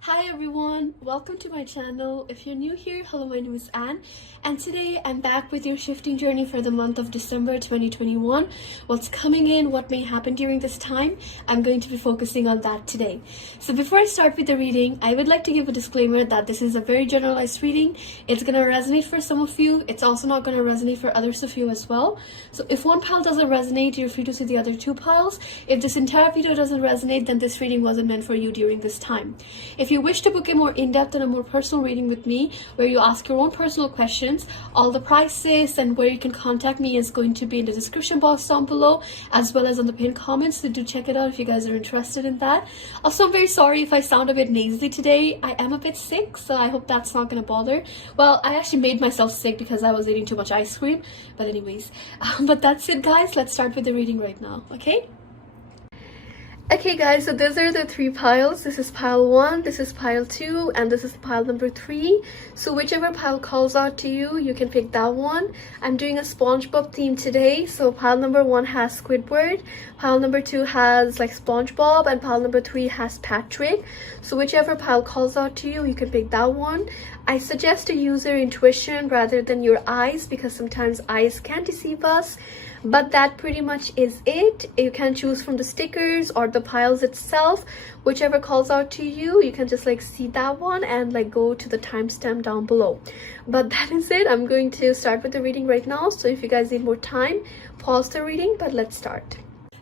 Hi everyone, welcome to my channel. If you're new here, hello, my name is Anne, and today I'm back with your shifting journey for the month of December 2021. What's coming in, what may happen during this time, I'm going to be focusing on that today. So before I start with the reading, I would like to give a disclaimer that this is a very generalized reading. It's going to resonate for some of you. It's also not going to resonate for others of you as well. So if one pile doesn't resonate, you're free to see the other two piles. If this entire video doesn't resonate, then this reading wasn't meant for you during this time. If you wish to book a more in-depth and a more personal reading with me, where you ask your own personal questions, all the prices and where you can contact me is going to be in the description box down below, as well as on the pinned comments, so do check it out if you guys are interested in that. Also, I'm very sorry if I sound a bit nasally today. I am a bit sick, so I hope that's not going to bother. Well, I actually made myself sick because I was eating too much ice cream, but anyways, but that's it guys. Let's start with the reading right now, okay? Okay guys, so these are the three piles. This is pile 1, this is pile 2, and this is pile number 3. So whichever pile calls out to you, you can pick that one. I'm doing a SpongeBob theme today. So pile number 1 has Squidward, pile number 2 has like SpongeBob, and pile number 3 has Patrick. So whichever pile calls out to you, you can pick that one. I suggest to use your intuition rather than your eyes, because sometimes eyes can deceive us. But that pretty much is it. You can choose from the stickers or the piles itself. Whichever calls out to you, you can just like see that one and like go to the timestamp down below. But that is it. I'm going to start with the reading right now. So if you guys need more time, pause the reading, but let's start.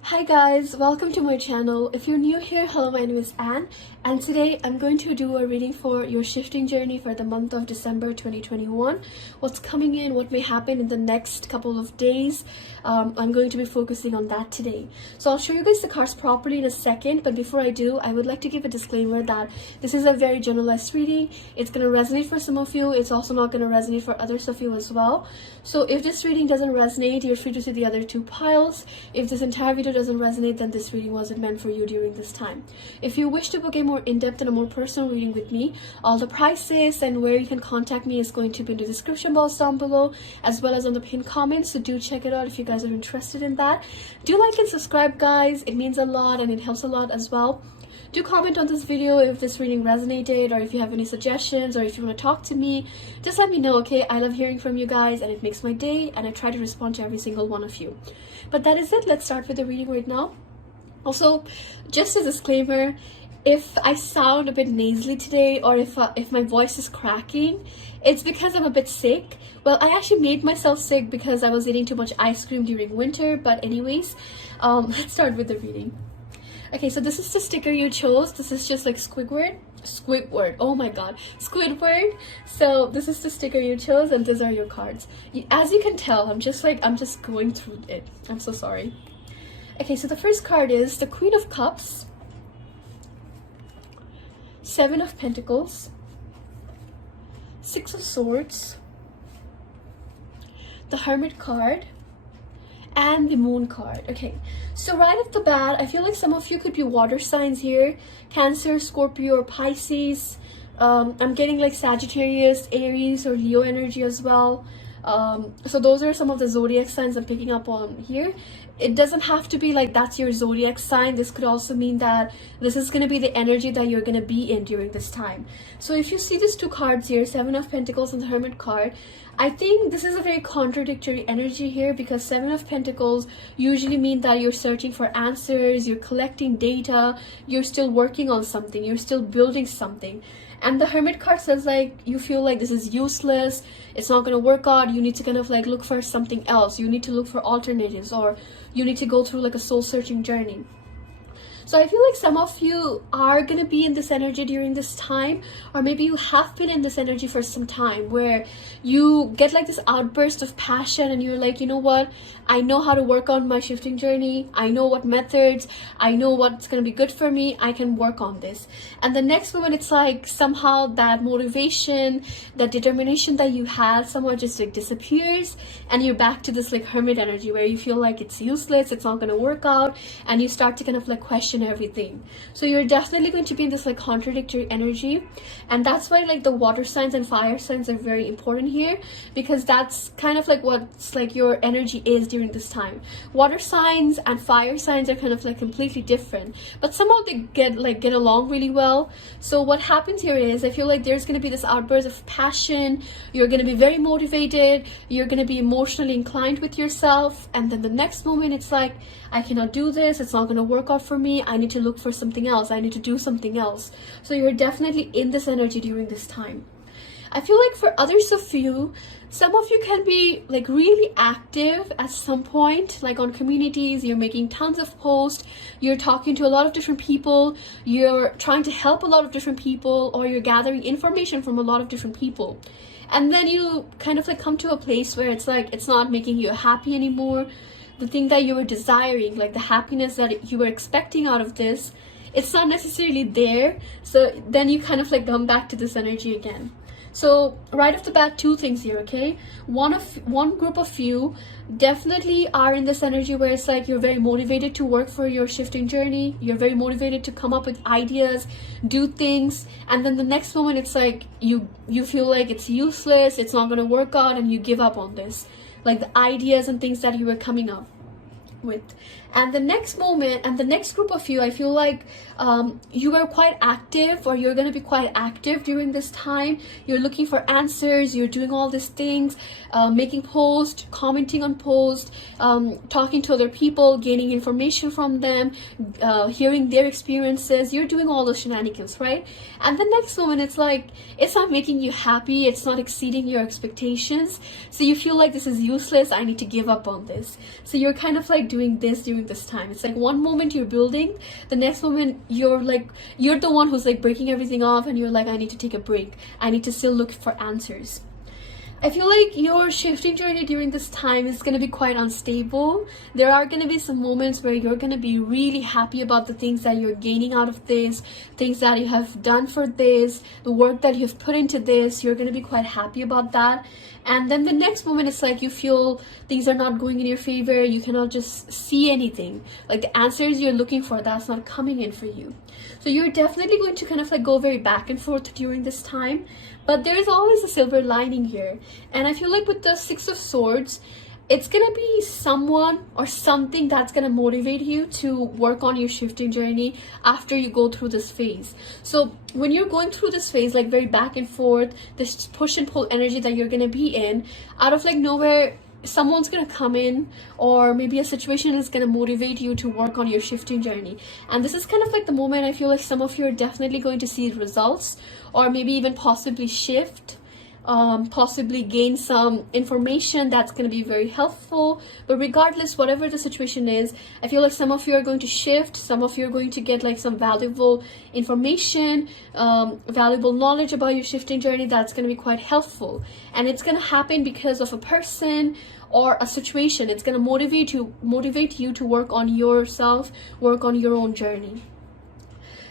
Hi guys, welcome to my channel. If you're new here, hello, my name is Anne, and today I'm going to do a reading for your shifting journey for the month of December 2021. What's coming in, what may happen in the next couple of days, I'm going to be focusing on that today. So I'll show you guys the cards properly in a second, but before I do, I would like to give a disclaimer that this is a very generalized reading. It's going to resonate for some of you. It's also not going to resonate for others of you as well. So if this reading doesn't resonate, you're free to see the other two piles. If this entire video doesn't resonate, then this reading wasn't meant for you during this time. If you wish to book a more in-depth and a more personal reading with me, all the prices and where you can contact me is going to be in the description box down below, as well as on the pinned comments, so do check it out if you guys are interested in that. Do like and subscribe guys, it means a lot and it helps a lot as well. Do comment on this video if this reading resonated, or if you have any suggestions, or if you want to talk to me, just let me know, okay? I love hearing from you guys and it makes my day, and I try to respond to every single one of you. But that is it. Let's start with the reading right now. Also, just a disclaimer, if I sound a bit nasally today, or if my voice is cracking, it's because I'm a bit sick. Well, I actually made myself sick because I was eating too much ice cream during winter, but anyways, let's start with the reading. Okay, so this is the sticker you chose. This is just like Squidward, oh my god, Squidward. So this is the sticker you chose, and these are your cards. As you can tell, I'm just going through it. I'm so sorry. Okay, so the first card is the Queen of Cups, 7 of Pentacles, 6 of Swords, the Hermit card, and the Moon card. Okay, so right off the bat, I feel like some of you could be water signs here: Cancer, Scorpio, or Pisces. I'm getting like Sagittarius, Aries, or Leo energy as well. So those are some of the zodiac signs I'm picking up on here. It doesn't have to be like that's your zodiac sign. This could also mean that this is going to be the energy that you're going to be in during this time. So if you see these two cards here, 7 of Pentacles and the Hermit card, I think this is a very contradictory energy here, because 7 of Pentacles usually mean that you're searching for answers, you're collecting data, you're still working on something, you're still building something. And the Hermit card says like you feel like this is useless, it's not going to work out, you need to kind of like look for something else, you need to look for alternatives, or you need to go through like a soul searching journey. So I feel like some of you are going to be in this energy during this time, or maybe you have been in this energy for some time, where you get like this outburst of passion and you're like, you know what, I know how to work on my shifting journey, I know what methods, I know what's going to be good for me, I can work on this. And the next moment, it's like somehow that motivation, that determination that you had somehow just like disappears, and you're back to this like hermit energy where you feel like it's useless, it's not going to work out, and you start to kind of like question and everything. So you're definitely going to be in this like contradictory energy, and that's why like the water signs and fire signs are very important here, because that's kind of like what's like your energy is during this time. Water signs and fire signs are kind of like completely different, but somehow they get along really well. So what happens here is, I feel like there's going to be this outburst of passion. You're going to be very motivated, you're going to be emotionally inclined with yourself, and then the next moment it's like, I cannot do this, it's not going to work out for me, I need to look for something else, I need to do something else. So you're definitely in this energy during this time. I feel like for others of you, some of you can be like really active at some point, like on communities, you're making tons of posts, you're talking to a lot of different people, you're trying to help a lot of different people, or you're gathering information from a lot of different people. And then you kind of like come to a place where it's like, it's not making you happy anymore. The thing that you were desiring, like the happiness that you were expecting out of this, it's not necessarily there. So then you kind of like come back to this energy again. So right off the bat, two things here, okay? One group of you definitely are in this energy where it's like you're very motivated to work for your shifting journey. You're very motivated to come up with ideas, do things, and then the next moment it's like you feel like it's useless, it's not going to work out, and you give up on this, like the ideas and things that you were coming up with. And the next moment and the next group of you, I feel like you are quite active, or you're going to be quite active during this time. You're looking for answers, you're doing all these things, making posts, commenting on posts, talking to other people, gaining information from them, hearing their experiences. You're doing all those shenanigans, right? And the next moment it's like, it's not making you happy, it's not exceeding your expectations, so you feel like this is useless, I need to give up on this. So you're kind of like doing this during this time. It's like one moment you're building, the next moment you're the one who's like breaking everything off, and you're like, I need to take a break, I need to still look for answers. I feel like your shifting journey during this time is going to be quite unstable. There are going to be some moments where you're going to be really happy about the things that you're gaining out of this, things that you have done for this, the work that you've put into this. You're going to be quite happy about that. And then the next moment, it's like you feel things are not going in your favor. You cannot just see anything. Like the answers you're looking for, that's not coming in for you. So you're definitely going to kind of like go very back and forth during this time. But there's always a silver lining here. And I feel like with the Six of Swords, it's going to be someone or something that's going to motivate you to work on your shifting journey after you go through this phase. So when you're going through this phase, like very back and forth, this push and pull energy that you're going to be in, out of like nowhere, someone's going to come in, or maybe a situation is going to motivate you to work on your shifting journey. And this is kind of like the moment I feel like some of you are definitely going to see results, or maybe even possibly shift, possibly gain some information that's going to be very helpful. But regardless, whatever the situation is, I feel like some of you are going to shift, some of you are going to get like some valuable information, valuable knowledge about your shifting journey that's going to be quite helpful. And it's going to happen because of a person or a situation. It's going to motivate you to work on yourself, work on your own journey.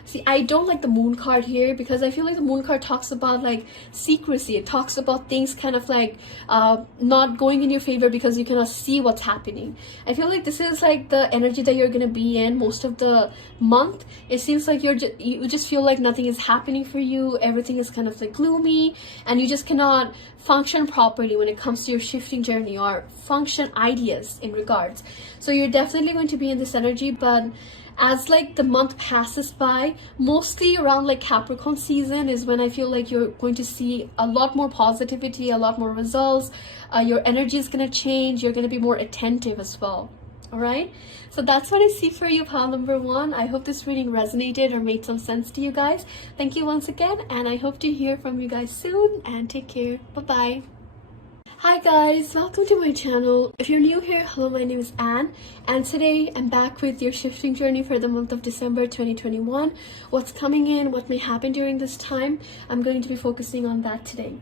See, I don't like the moon card here, because I feel like the moon card talks about like secrecy. It talks about things kind of like not going in your favor because you cannot see what's happening. I feel like this is like the energy that you're going to be in most of the month. It seems like you just feel like nothing is happening for you. Everything is kind of like gloomy, and you just cannot function properly when it comes to your shifting journey or function ideas in regards. So you're definitely going to be in this energy, but as like the month passes by, mostly around like Capricorn season is when I feel like you're going to see a lot more positivity, a lot more results. Your energy is going to change. You're going to be more attentive as well. All right, so that's what I see for you, pile number one. I hope this reading resonated or made some sense to you guys. Thank you once again, and I hope to hear from you guys soon, and take care. Bye-bye. Hi guys, welcome to my channel. If you're new here, hello, my name is Anne, and today I'm back with your shifting journey for the month of December 2021. What's coming in, what may happen during this time, I'm going to be focusing on that today.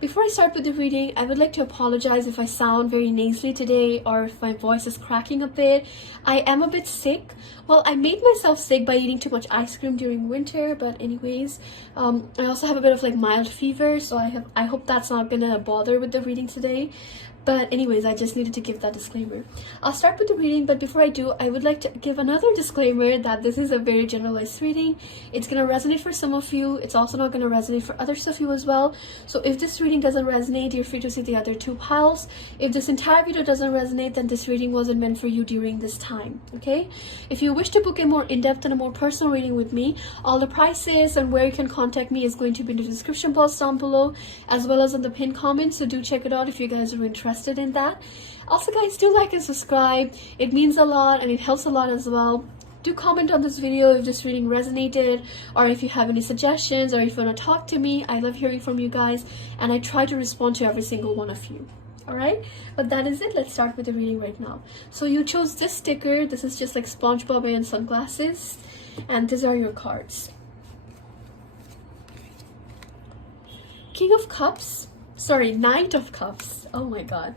Before I start with the reading, I would like to apologize if I sound very nasally today or if my voice is cracking a bit. I am a bit sick. Well, I made myself sick by eating too much ice cream during winter, but anyways, I also have a bit of like mild fever, so I hope that's not gonna bother with the reading today. But anyways, I just needed to give that disclaimer. I'll start with the reading, but before I do, I would like to give another disclaimer that this is a very generalized reading. It's going to resonate for some of you. It's also not going to resonate for others of you as well. So if this reading doesn't resonate, you're free to see the other two piles. If this entire video doesn't resonate, then this reading wasn't meant for you during this time, okay? If you wish to book a more in-depth and a more personal reading with me, all the prices and where you can contact me is going to be in the description box down below, as well as on the pinned comment. So do check it out if you guys are interested in that. Also, guys, do like and subscribe. It means a lot and it helps a lot as well. Do comment on this video if this reading resonated, or if you have any suggestions, or if you want to talk to me. I love hearing from you guys, and I try to respond to every single one of you. Alright, but that is it. Let's start with the reading right now. So you chose this sticker. This is just like SpongeBob and sunglasses, and these are your cards. King of Cups. Sorry, Knight of Cups. Oh my god.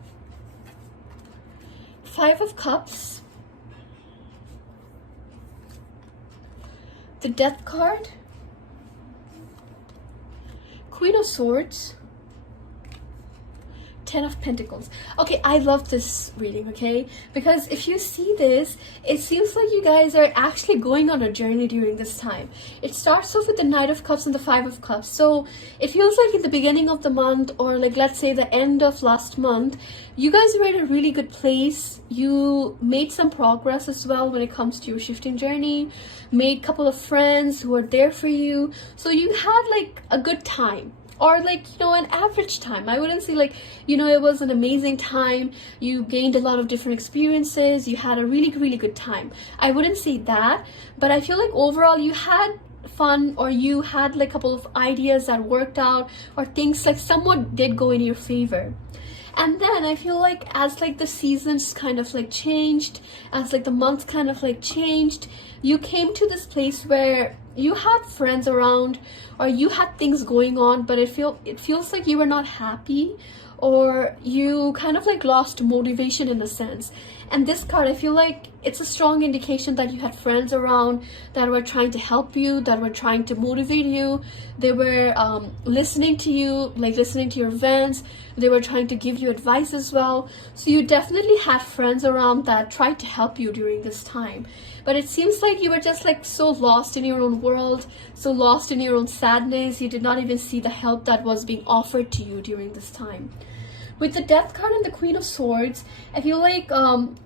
Five of Cups. The Death card. Queen of Swords. Ten of Pentacles. Okay, I love this reading, okay? Because if you see this, it seems like you guys are actually going on a journey during this time. It starts off with the Knight of Cups and the Five of Cups. So it feels like in the beginning of the month, or like let's say the end of last month, you guys were in a really good place. You made some progress as well when it comes to your shifting journey. Made a couple of friends who are there for you. So you had like a good time. Or like, you know, an average time. I wouldn't say like, you know, it was an amazing time. You gained a lot of different experiences. You had a really, really good time. I wouldn't say that, but I feel like overall you had fun, or you had like a couple of ideas that worked out, or things like somewhat did go in your favor. And then I feel like as like the seasons kind of like changed, as like the months kind of like changed, you came to this place where you had friends around, or you had things going on, but it feels like you were not happy, or you kind of like lost motivation in a sense. And this card, I feel like it's a strong indication that you had friends around that were trying to help you, that were trying to motivate you. They were listening to you, like listening to your events. They were trying to give you advice as well. So you definitely had friends around that tried to help you during this time. But it seems like you were just like so lost in your own world, so lost in your own sadness. You did not even see the help that was being offered to you during this time. With the Death card and the Queen of Swords, I feel like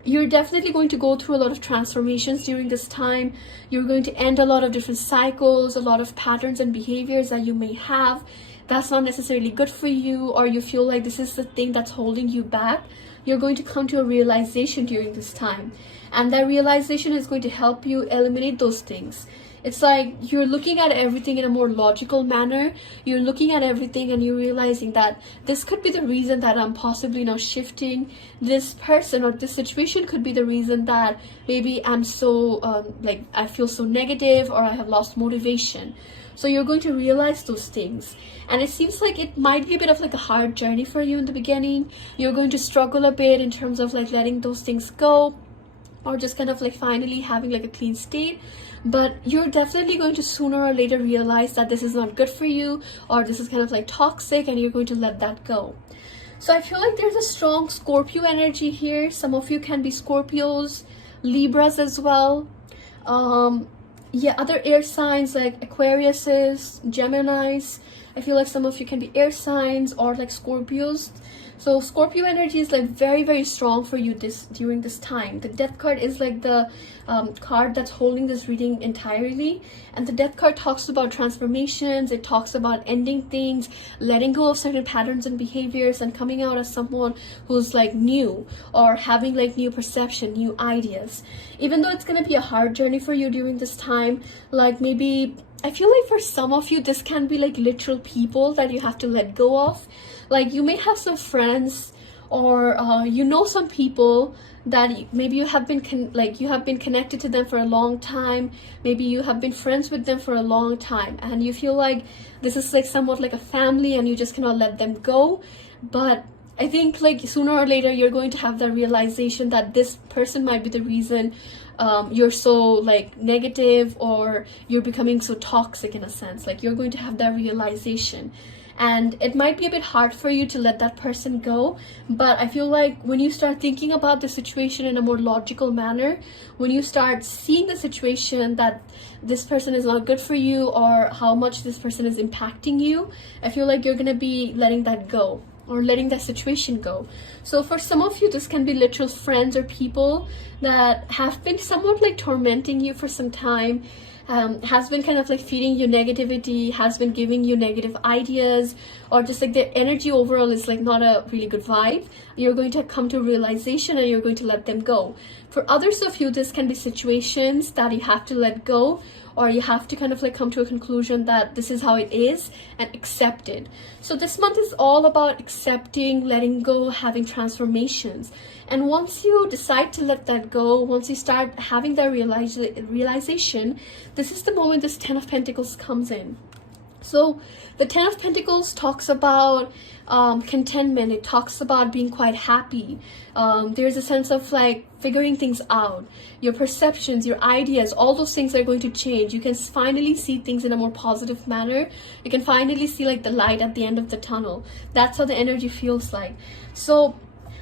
you're definitely going to go through a lot of transformations during this time. You're going to end a lot of different cycles, a lot of patterns and behaviors that you may have that's not necessarily good for you, or you feel like this is the thing that's holding you back. You're going to come to a realization during this time, and that realization is going to help you eliminate those things. It's like you're looking at everything in a more logical manner. You're looking at everything and you're realizing that this could be the reason that I'm possibly now shifting. This person or this situation could be the reason that maybe I'm so like I feel so negative, or I have lost motivation. So you're going to realize those things. And it seems like it might be a bit of like a hard journey for you in the beginning. You're going to struggle a bit in terms of like letting those things go, or just kind of like finally having like a clean state. But you're definitely going to sooner or later realize that this is not good for you, or this is kind of like toxic, and you're going to let that go. So I feel like there's a strong Scorpio energy here. Some of you can be Scorpios, Libras as well. Yeah, other air signs like Aquariuses, Geminis. I feel like some of you can be air signs or like Scorpios. So Scorpio energy is like very, very strong for you during this time. The Death card is like the card that's holding this reading entirely. And the Death card talks about transformations. It talks about ending things, letting go of certain patterns and behaviors, and coming out as someone who's like new, or having like new perception, new ideas. Even though it's going to be a hard journey for you during this time, like maybe I feel like for some of you, this can be like literal people that you have to let go of. Like you may have some friends or you know some people that maybe you have been connected to them for a long time. Maybe you have been friends with them for a long time, and you feel like this is like somewhat like a family and you just cannot let them go. But I think like sooner or later you're going to have that realization that this person might be the reason you're so like negative, or you're becoming so toxic in a sense. Like you're going to have that realization, and it might be a bit hard for you to let that person go. But I feel like when you start thinking about the situation in a more logical manner, when you start seeing the situation that this person is not good for you, or how much this person is impacting you, I feel like you're gonna be letting that go, or letting that situation go. So for some of you, this can be literal friends or people that have been somewhat like tormenting you for some time, has been kind of like feeding you negativity, has been giving you negative ideas, or just like their energy overall is like not a really good vibe. You're going to come to a realization and you're going to let them go. For others of you, this can be situations that you have to let go, or you have to kind of like come to a conclusion that this is how it is and accept it. So this month is all about accepting, letting go, having transformations. And once you decide to let that go, once you start having that realization, this is the moment this 10 of Pentacles comes in. So the 10 of Pentacles talks about contentment. It talks about being quite happy. There's a sense of like figuring things out. Your perceptions, your ideas, all those things are going to change. You can finally see things in a more positive manner. You can finally see like the light at the end of the tunnel. That's how the energy feels like. So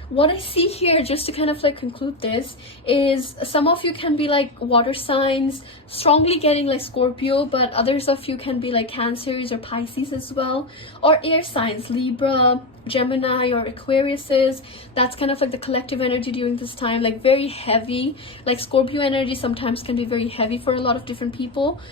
what I see here, just to kind of like conclude this, is some of you can be like water signs, strongly getting like Scorpio, but others of you can be like Cancers or Pisces as well, or air signs, Libra, Gemini, or Aquariuses. That's kind of like the collective energy during this time, like very heavy. Like Scorpio energy sometimes can be very heavy for a lot of different people.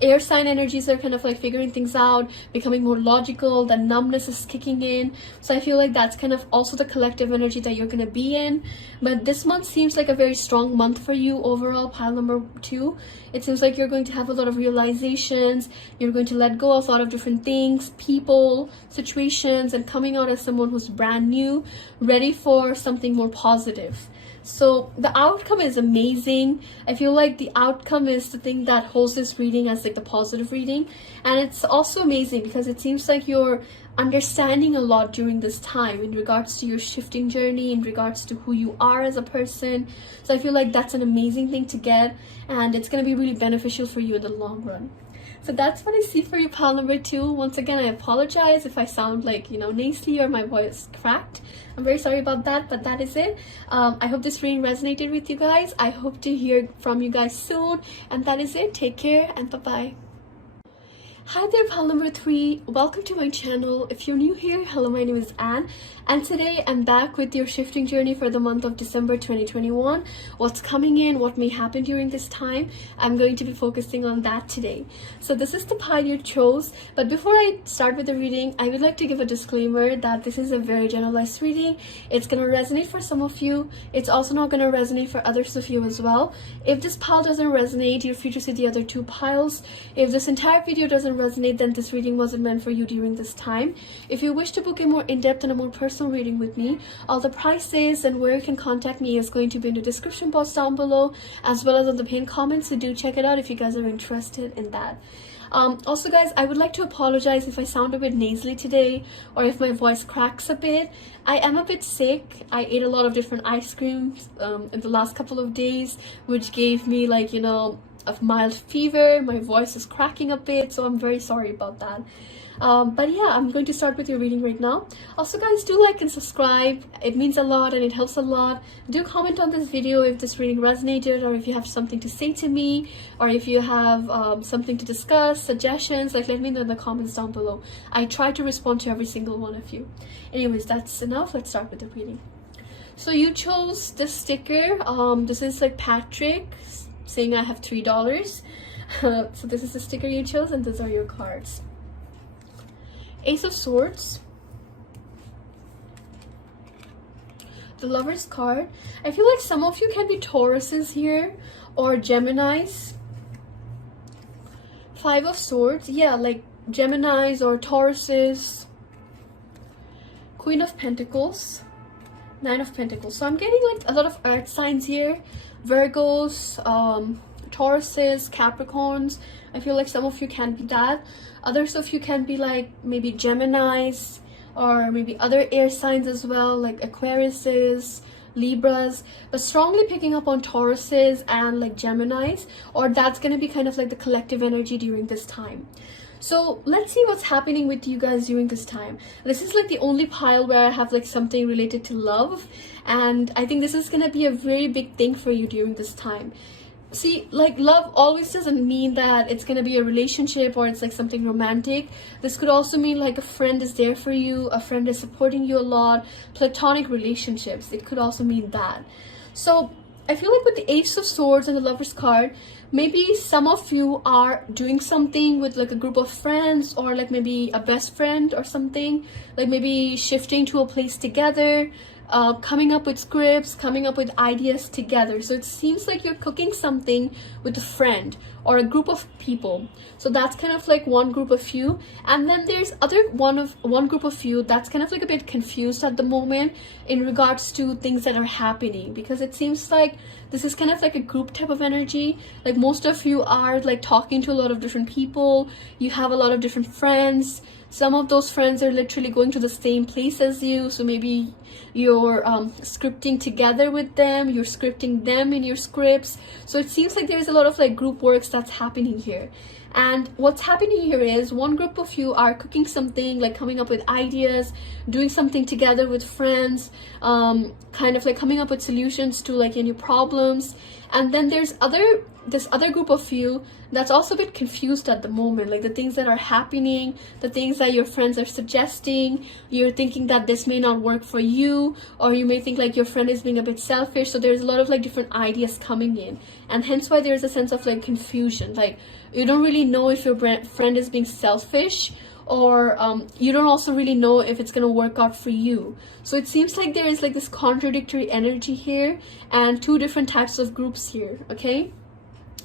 Air sign energies are kind of like figuring things out, becoming more logical. The numbness is kicking in. So I feel like that's kind of also the collective energy that you're going to be in. But this month seems like a very strong month for you overall, pile number 2. It seems like you're going to have a lot of realizations. You're going to let go of a lot of different things, people, situations, and coming out as someone who's brand new, ready for something more positive. So the outcome is amazing. I feel like the outcome is the thing that holds this reading as like the positive reading. And it's also amazing because it seems like you're understanding a lot during this time in regards to your shifting journey, in regards to who you are as a person. So I feel like that's an amazing thing to get, and it's going to be really beneficial for you in the long run. So that's what I see for you, pile number 2. Once again, I apologize if I sound like, nasally or my voice cracked. I'm very sorry about that, but that is it. I hope this reading resonated with you guys. I hope to hear from you guys soon. And that is it. Take care and bye-bye. Hi there, pile number 3. Welcome to my channel. If you're new here, hello, my name is Anne, and today I'm back with your shifting journey for the month of December 2021. What's coming in, what may happen during this time, I'm going to be focusing on that today. So this is the pile you chose, but before I start with the reading, I would like to give a disclaimer that this is a very generalized reading. It's going to resonate for some of you. It's also not going to resonate for others of you as well. If this pile doesn't resonate, you're free to see the other 2 piles. If this entire video doesn't resonate, then this reading wasn't meant for you during this time. If you wish to book a more in-depth and a more personal reading with me, all the prices and where you can contact me is going to be in the description box down below, as well as on the pinned comments, so do check it out if you guys are interested in that. Also guys, I would like to apologize if I sound a bit nasally today, or if my voice cracks a bit. I am a bit sick. I ate a lot of different ice creams in the last couple of days, which gave me like, a mild fever. My voice is cracking a bit, so I'm very sorry about that. But yeah, I'm going to start with your reading right now. Also guys, do like and subscribe. It means a lot and it helps a lot. Do comment on this video if this reading resonated, or if you have something to say to me, or if you have something to discuss, suggestions, like let me know in the comments down below. I try to respond to every single one of you. Anyways, that's enough. Let's start with the reading. So you chose this sticker. This is like Patrick saying I have $3. So this is the sticker you chose, and those are your cards. Ace of Swords, the Lover's card. I feel like some of you can be Tauruses here, or Geminis. 5 of Swords, yeah, like Geminis or Tauruses. Queen of Pentacles, Nine of Pentacles. So I'm getting like a lot of earth signs here. Virgos, Tauruses, Capricorns. I feel like some of you can be that. Others of you can be like maybe Geminis, or maybe other air signs as well, like Aquariuses, Libras, but strongly picking up on Tauruses and like Geminis, or that's going to be kind of like the collective energy during this time. So let's see what's happening with you guys during this time. This is like the only pile where I have like something related to love, and I think this is going to be a very big thing for you during this time. See, like, love always doesn't mean that it's gonna be a relationship or it's like something romantic. This could also mean like a friend is there for you, a friend is supporting you a lot, platonic relationships. It could also mean that. So I feel like with the Ace of Swords and the Lover's card, maybe some of you are doing something with like a group of friends, or like maybe a best friend or something, like maybe shifting to a place together, coming up with scripts, coming up with ideas together. So it seems like you're cooking something with a friend or a group of people. So that's kind of like one group of you. And then there's one group of you that's kind of like a bit confused at the moment in regards to things that are happening, because it seems like this is kind of like a group type of energy. Like most of you are like talking to a lot of different people. You have a lot of different friends. Some of those friends are literally going to the same place as you. So maybe you're scripting together with them. You're scripting them in your scripts. So it seems like there's a lot of like group works that's happening here. And what's happening here is one group of you are cooking something, like coming up with ideas, doing something together with friends, kind of like coming up with solutions to like any problems. And then there's this other group of you that's also a bit confused at the moment, like the things that are happening, the things that your friends are suggesting. You're thinking that this may not work for you, or you may think like your friend is being a bit selfish. So there's a lot of like different ideas coming in, and hence why there's a sense of like confusion. Like you don't really know if your friend is being selfish, or you don't also really know if it's going to work out for you. So it seems like there is like this contradictory energy here, and two different types of groups here. Okay,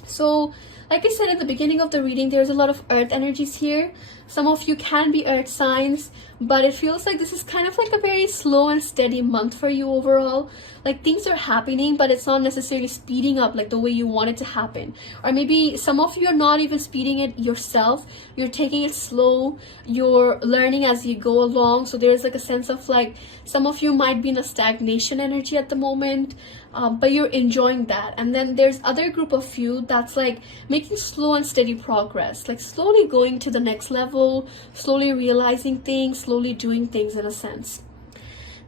so like I said at the beginning of the reading, there's a lot of earth energies here. Some of you can be earth signs, but it feels like this is kind of like a very slow and steady month for you overall. Like things are happening, but it's not necessarily speeding up like the way you want it to happen. Or maybe some of you are not even speeding it yourself. You're taking it slow. You're learning as you go along. So there's like a sense of like some of you might be in a stagnation energy at the moment, but you're enjoying that. And then there's other group of you that's like making slow and steady progress, like slowly going to the next level, slowly realizing things, slowly doing things in a sense.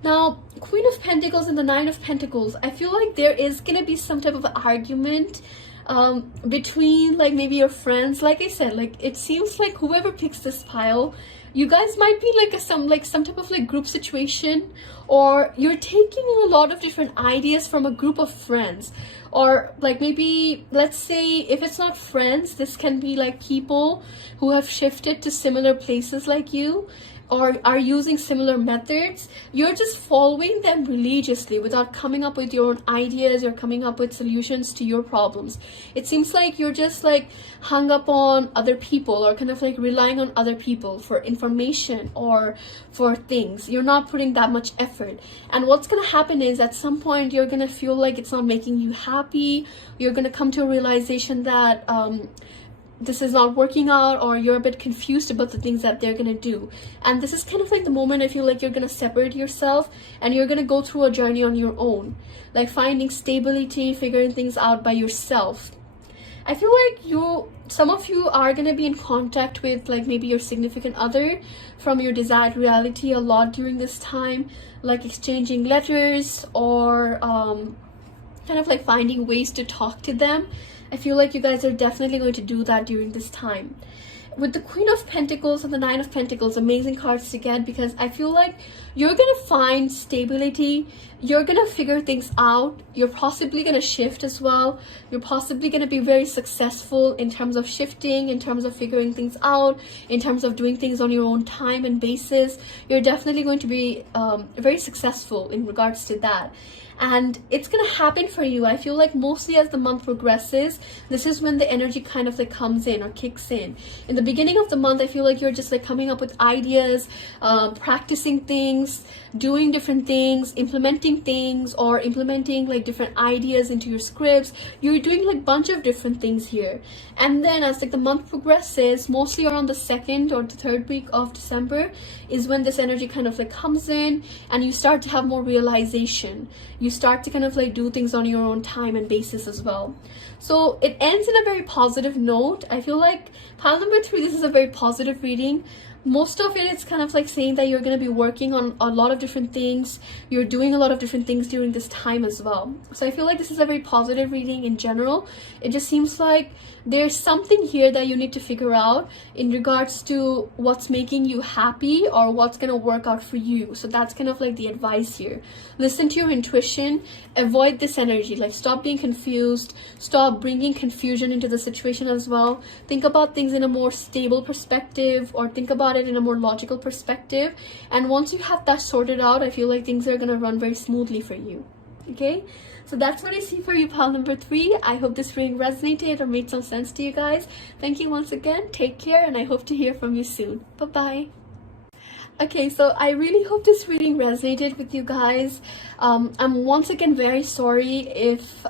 Now, Queen of Pentacles and the Nine of Pentacles, I feel like there is going to be some type of argument between like maybe your friends. Like I said, like it seems like whoever picks this pile, you guys might be like some type of like group situation, or you're taking a lot of different ideas from a group of friends. Or like maybe, let's say if it's not friends, this can be like people who have shifted to similar places like you, or are using similar methods. You're just following them religiously without coming up with your own ideas or coming up with solutions to your problems. It seems like you're just like hung up on other people, or kind of like relying on other people for information or for things. You're not putting that much effort. And what's going to happen is at some point you're going to feel like it's not making you happy. You're going to come to a realization that this is not working out, or you're a bit confused about the things that they're gonna do. And this is kind of like the moment I feel like you're gonna separate yourself, and you're gonna go through a journey on your own, like finding stability, figuring things out by yourself. I feel like some of you are gonna be in contact with like maybe your significant other from your desired reality a lot during this time, like exchanging letters, or kind of like finding ways to talk to them. I feel like you guys are definitely going to do that during this time. With the Queen of Pentacles and the Nine of Pentacles, amazing cards to get, because I feel like you're going to find stability. You're going to figure things out. You're possibly going to shift as well. You're possibly going to be very successful in terms of shifting, in terms of figuring things out, in terms of doing things on your own time and basis. You're definitely going to be very successful in regards to that. and it's gonna happen for you. I feel like mostly as the month progresses, this is when the energy kind of like comes in or kicks in. In the beginning of the month, I feel like you're just like coming up with ideas, practicing things, doing different things, implementing things, or implementing like different ideas into your scripts. You're doing like bunch of different things here. And then as like the month progresses, mostly around the 2nd or the 3rd week of December is when this energy kind of like comes in, and you start to have more realization. You start to kind of like do things on your own time and basis as well. So it ends in a very positive note. I feel like pile number 3, this is a very positive reading. Most of it is kind of like saying that you're going to be working on a lot of different things. You're doing a lot of different things during this time as well. So I feel like this is a very positive reading in general. It just seems like there's something here that you need to figure out in regards to what's making you happy or what's going to work out for you. So that's kind of like the advice here. Listen to your intuition. Avoid this energy. Like, stop being confused. Stop bringing confusion into the situation as well. Think about things in a more stable perspective, or think about it in a more logical perspective. And once you have that sorted out, I feel like things are going to run very smoothly for you. Okay, so that's what I see for you, pile number 3. I hope this reading resonated or made some sense to you guys. Thank you once again. Take care, and I hope to hear from you soon. Bye bye. Okay, so I really hope this reading resonated with you guys. I'm once again very sorry if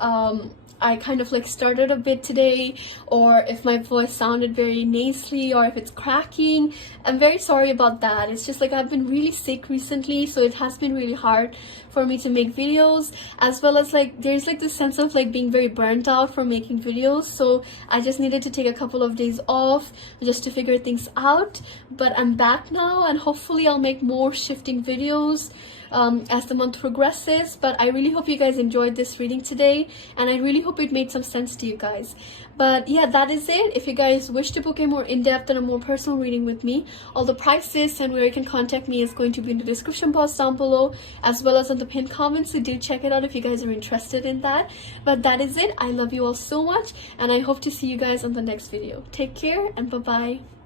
I kind of like started a bit today, or if my voice sounded very nasally, or if it's cracking. I'm very sorry about that. It's just like I've been really sick recently, so it has been really hard for me to make videos, as well as like there's like this sense of like being very burnt out from making videos. So I just needed to take a couple of days off just to figure things out. But I'm back now, and hopefully I'll make more shifting videos as the month progresses. But I really hope you guys enjoyed this reading today, and I really hope it made some sense to you guys. But yeah, that is it. If you guys wish to book a more in-depth and a more personal reading with me, all the prices and where you can contact me is going to be in the description box down below, as well as on the pinned comments. So do check it out if you guys are interested in that. But that is it. I love you all so much, and I hope to see you guys on the next video. Take care, and bye bye.